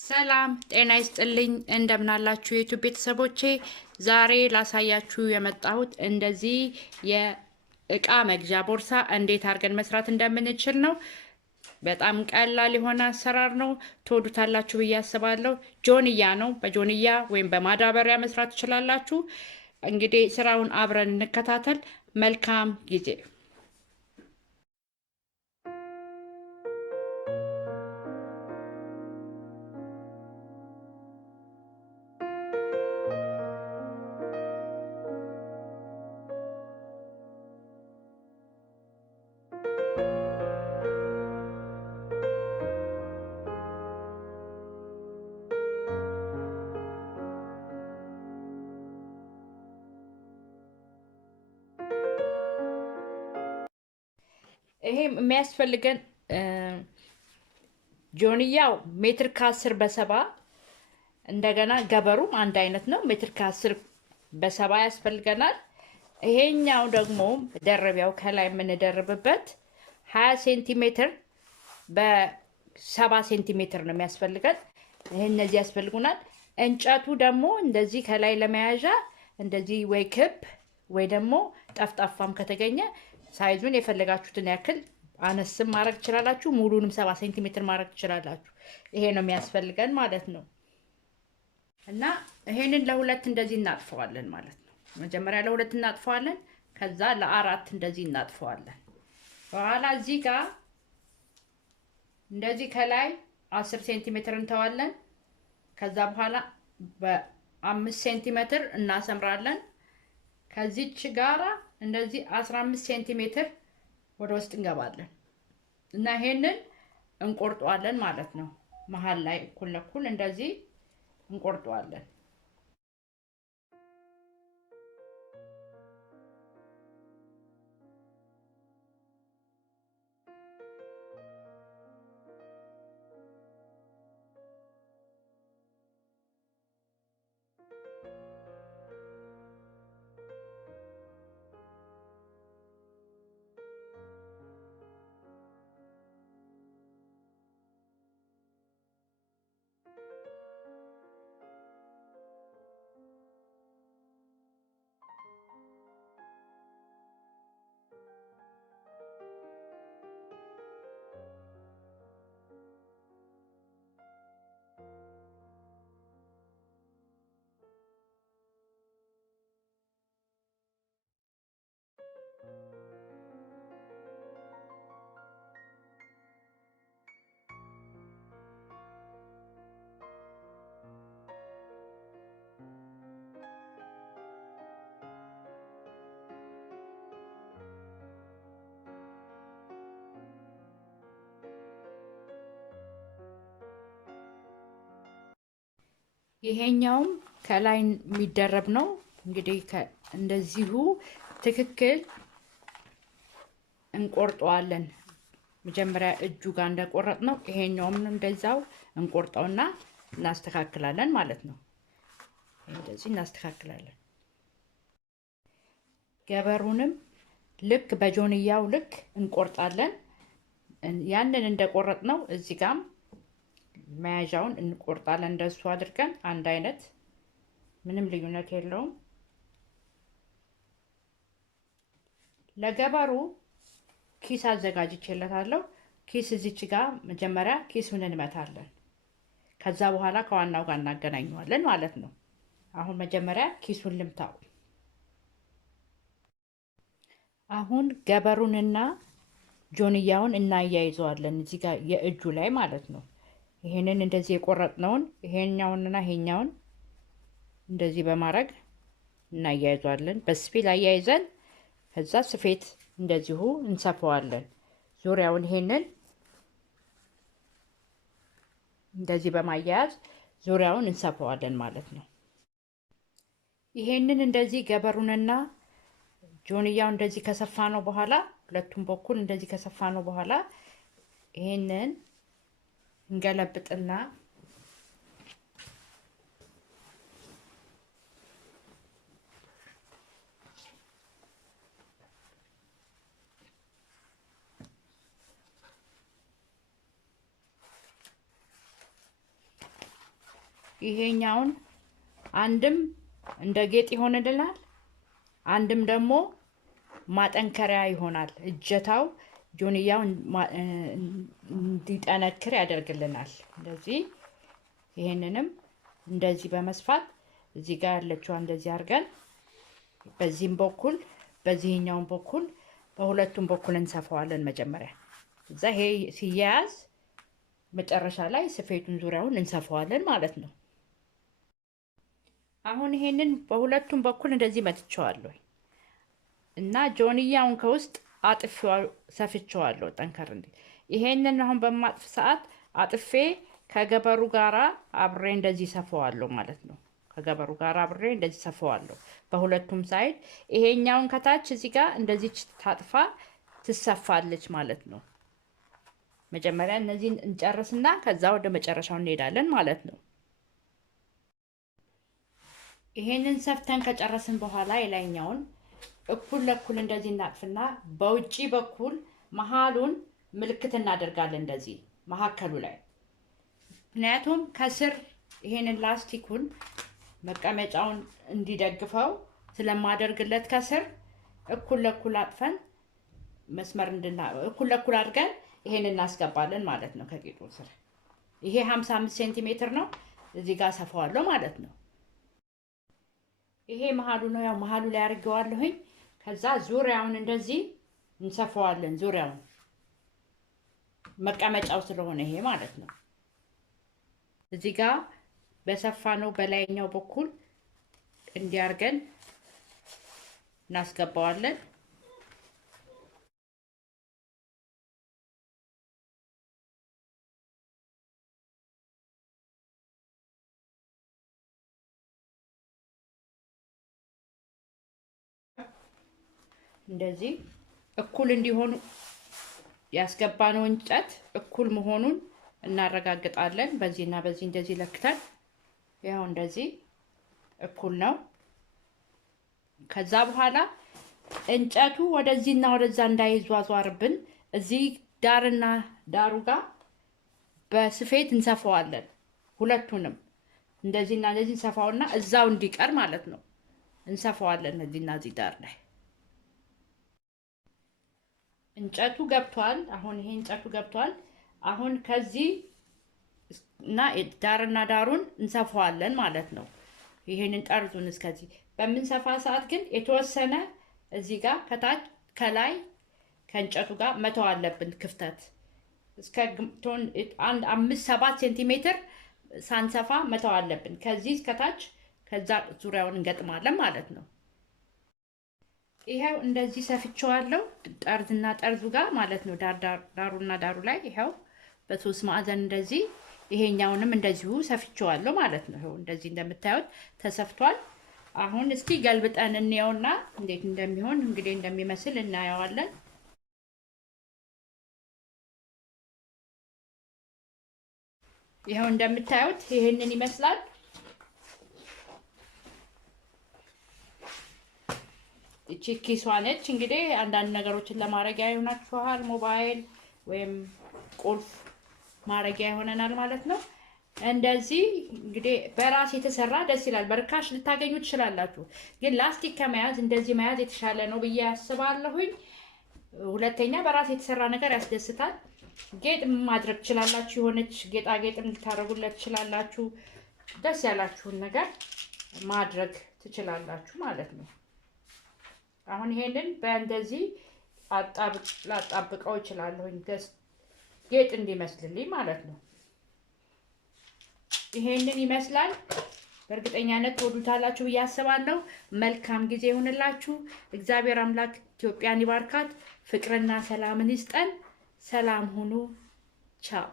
ሰላም ጤና ይስጥልኝ እንደምናላችሁ የዩቲዩብ ቤተሰቦቼ ዛሬ ላሳያችሁ የመጣሁት እንደዚህ የእቃ መግዣ ቦርሳ እንዴት አድርገን መስራት እንደምንችል ነው። በጣም ቀላል የሆነ አሰራር ነው። ትወዱታላችሁ ብዬ አስባለሁ። ጆንያ ነው። በጆንያ ወይም በማዳበሪያ መስራት ትችላላችሁ። እንግዲህ ስራውን አብረን እንከታተል። መልካም ጊዜ። ይሄ የሚያስፈልገን ጆንያው ሜትር ከ10 በ70 እንደገና ገበሩም አንድ አይነት ነው። ሜትር ከ10 በ70 ያስፈልገናል። ይሄኛው ደግሞ ደረቢያው ከላይ የምንደርብበት 20 ሴንቲሜትር በ70 ሴንቲሜትር ነው የሚያስፈልገን። ይሄ እነዚህ ያስፈልጉናል። እንጨቱ ደግሞ እንደዚህ ከላይ ለመያዣ እንደዚህ ወይ ክብ ወይ ደግሞ ጠፍጣፋም ከተገኘ ሳይዙን የፈለጋችሁትን ያክል አነስም ማድረግ ትችላላችሁ። ሙሉንም 70 ሴንቲሜትር ማድረግ ትችላላችሁ። ይሄ ነው የሚያስፈልገን ማለት ነው። እና ይሄንን ለሁለት እንደዚህ እናጥፈዋለን ማለት ነው። መጀመሪያ ለሁለት እናጥፈዋለን፣ ከዛ ለአራት እንደዚህ እናጥፈዋለን። በኋላ እዚህ ጋር እንደዚህ ከላይ 10 ሴንቲሜትር እንተዋለን። ከዛ በኋላ በ5 ሴንቲሜትር እናሰምራለን። ከዚች ጋራ እንደዚህ 15 ሴንቲሜትር ወደ ውስጥ እንገባለን እና ይሄንን እንቆርጠዋለን ማለት ነው። መሃል ላይ እኩል ለኩል እንደዚህ እንቆርጠዋለን። ይሄኛውም ከላይ የሚደረብ ነው። እንግዲህ እንደዚሁ ትክክል እንቆርጠዋለን። መጀመሪያ እጁ ጋር እንደቆረጥ ነው ይሄኛውም እንደዛው እንቆርጠውና እናስተካክላለን ማለት ነው። እንደዚህ እናስተካክላለን። ገበሩንም ልክ በጆንያው ልክ እንቆርጣለን። ያንን እንደቆረጥ ነው እዚህ ጋርም መያዣውን እንቆርጣለን። እንደሱ አድርገን አንድ አይነት ምንም ልዩነት የለውም። ለገበሩ ኪስ አዘጋጅቼለታለሁ። ኪስ እዚች ጋር መጀመሪያ ኪሱን እንመታለን። ከዛ በኋላ ከዋናው ጋር እናገናኘዋለን ማለት ነው። አሁን መጀመሪያ ኪሱን ልምታው። አሁን ገበሩንና ጆንያውን እናያይዘዋለን እዚህ ጋር የእጁ ላይ ማለት ነው። ይሄንን እንደዚህ የቆረጥነውን ይሄኛውንና ይሄኛውን እንደዚህ በማድረግ እናያይዘዋለን። በስፒል አያይዘን ከዛ ስፌት እንደዚሁ እንሰፋዋለን። ዙሪያውን ይሄንን እንደዚህ በማያያዝ ዙሪያውን እንሰፋዋለን ማለት ነው። ይሄንን እንደዚህ ገበሩንና ጆንያው እንደዚህ ከሰፋ ነው በኋላ ሁለቱም በኩል እንደዚህ ከሰፋ ነው በኋላ ይሄንን እንገለብጥና ይሄኛውን አንድም እንደ ጌጥ ይሆንልናል፣ አንድም ደግሞ ማጠንከሪያ ይሆናል። እጀታው ጆንያው እንዲጠነክር ያደርግልናል። እንደዚህ ይሄንንም እንደዚህ በመስፋት እዚህ ጋር ያለችው እንደዚህ አድርገን በዚህም በኩል በዚህኛው በኩል በሁለቱም በኩል እንሰፋዋለን መጀመሪያ። እዛ ይሄ ሲያያዝ መጨረሻ ላይ ስፌቱን ዙሪያውን እንሰፋዋለን ማለት ነው። አሁን ይሄንን በሁለቱም በኩል እንደዚህ መትቸዋለሁ እና ጆንያውን ከውስጥ አጥፌው ሰፍቼዋለሁ ጠንከር እንዴ። ይሄንን አሁን በማጥፍ ሰዓት አጥፌ ከገበሩ ጋራ አብሬ እንደዚህ ሰፋዋለሁ ማለት ነው። ከገበሩ ጋራ አብሬ እንደዚህ ሰፋዋለሁ በሁለቱም ሳይድ። ይሄኛውን ከታች እዚህ ጋር እንደዚህ ታጥፋ ትሰፋለች ማለት ነው። መጀመሪያ እነዚህን እንጨርስና ከዛ ወደ መጨረሻው እንሄዳለን ማለት ነው። ይሄንን ሰፍተን ከጨረስን በኋላ የላይኛውን እኩል ለኩል እንደዚህ እናጥፍና በውጪ በኩል መሃሉን ምልክት እናደርጋለን እንደዚህ መሃከሉ ላይ። ምክንያቱም ከስር ይሄንን ላስቲኩን መቀመጫውን እንዲደግፈው ስለማደርግለት ከስር እኩል ለኩል አጥፈን መስመር እኩል ለኩል አድርገን ይሄንን እናስገባለን ማለት ነው። ከቂጡ ስር ይሄ 55 ሴንቲሜትር ነው። እዚህ ጋር ሰፋዋለሁ ማለት ነው። ይሄ መሃሉ ነው። ያው መሃሉ ላይ አድርገዋለሁኝ። ከዛ ዙሪያውን እንደዚህ እንሰፋዋለን። ዙሪያውን መቀመጫው ስለሆነ ይሄ ማለት ነው። እዚህ ጋር በሰፋ ነው በላይኛው በኩል እንዲያርገን እናስገባዋለን። እንደዚህ እኩል እንዲሆኑ ያስገባነው እንጨት እኩል መሆኑን እናረጋግጣለን። በዚህና በዚህ እንደዚህ ለክተን ያው እንደዚህ እኩል ነው። ከዛ በኋላ እንጨቱ ወደዚህና ወደዛ እንዳይዟዟርብን እዚህ ዳርና ዳሩ ጋር በስፌት እንሰፋዋለን። ሁለቱንም እንደዚህና እንደዚህ እንሰፋውና እዛው እንዲቀር ማለት ነው እንሰፋዋለን። እዚህና እዚህ ዳር ላይ እንጨቱ ገብቷል። አሁን ይሄ እንጨቱ ገብቷል። አሁን ከዚህ እና ዳርና ዳሩን እንሰፋዋለን ማለት ነው። ይሄንን ጠርዙን እስከዚህ በምንሰፋ ሰዓት ግን የተወሰነ እዚህ ጋር ከታች ከላይ ከእንጨቱ ጋር መተው አለብን ክፍተት እስከ 5-7 ሴንቲሜትር ሳንሰፋ መተው አለብን። ከዚህ እስከታች ከዛ ዙሪያውን እንገጥማለን ማለት ነው። ይሄው እንደዚህ ሰፍቼዋለሁ ጠርዝና ጠርዙ ጋር ማለት ነው። ዳሩና ዳሩ ላይ ይሄው በሶስት ማዕዘን እንደዚህ ይሄኛውንም እንደዚሁ ሰፍቼዋለሁ ማለት ነው። ይሄው እንደዚህ እንደምታዩት ተሰፍቷል። አሁን እስቲ ገልብጠን እንየውና እንዴት እንደሚሆን እንግዲህ እንደሚመስል እናየዋለን። ይሄው እንደምታዩት ይሄንን ይመስላል። እቺ ኪሷ ነች። እንግዲህ አንዳንድ ነገሮችን ለማረጊያ ይሆናችኋል። ሞባይል ወይም ቁልፍ ማረጊያ ይሆነናል ማለት ነው። እንደዚህ እንግዲህ በራስ የተሰራ ደስ ይላል። በርካሽ ልታገኙ ትችላላችሁ፣ ግን ላስቲክ ከመያዝ እንደዚህ መያዝ የተሻለ ነው ብዬ አስባለሁኝ። ሁለተኛ በራስ የተሰራ ነገር ያስደስታል። ጌጥ ማድረግ ትችላላችሁ። የሆነች ጌጣጌጥም ልታረጉለት ትችላላችሁ። ደስ ያላችሁን ነገር ማድረግ ትችላላችሁ ማለት ነው። አሁን ይሄንን በእንደዚህ ላጣብቀው እችላለሁኝ ጌጥ እንዲመስልልኝ ማለት ነው። ይሄንን ይመስላል። በእርግጠኛነት ትወዱታላችሁ ብዬ አስባለሁ። መልካም ጊዜ ይሁንላችሁ። እግዚአብሔር አምላክ ኢትዮጵያን ይባርካት፣ ፍቅርና ሰላምን ይስጠን። ሰላም ሁኑ። ቻው